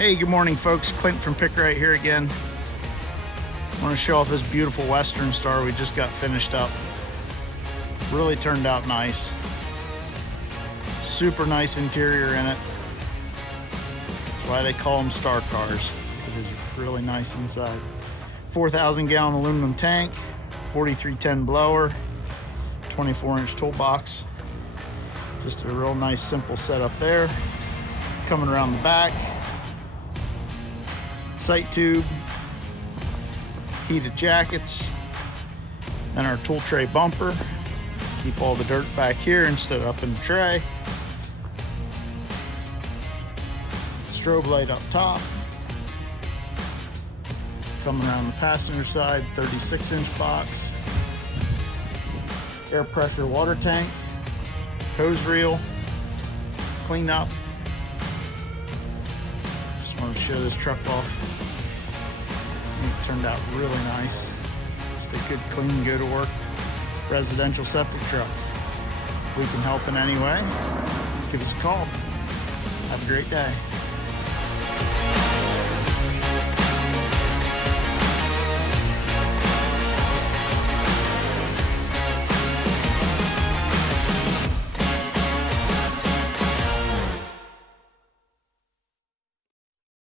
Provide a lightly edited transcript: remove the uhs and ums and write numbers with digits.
Hey, good morning folks. Clint from Pik Rite here again. I want to show off this beautiful Western Star we just got finished up. Really turned out nice. Super nice interior in it. That's why they call them star cars, because it's really nice inside. 4,000 gallon aluminum tank, 4310 blower, 24-inch toolbox. Just a real nice simple setup there. Coming around the back, sight tube, heated jackets, and our tool tray bumper. Keep all the dirt back here instead of up in the tray. Strobe light up top. Coming around the passenger side, 36-inch box. Air pressure water tank, hose reel, cleanup. Just wanted to show this truck off. It turned out really nice. Just a good, clean, go to work residential septic truck. If we can help in any way, give us a call. Have a great day.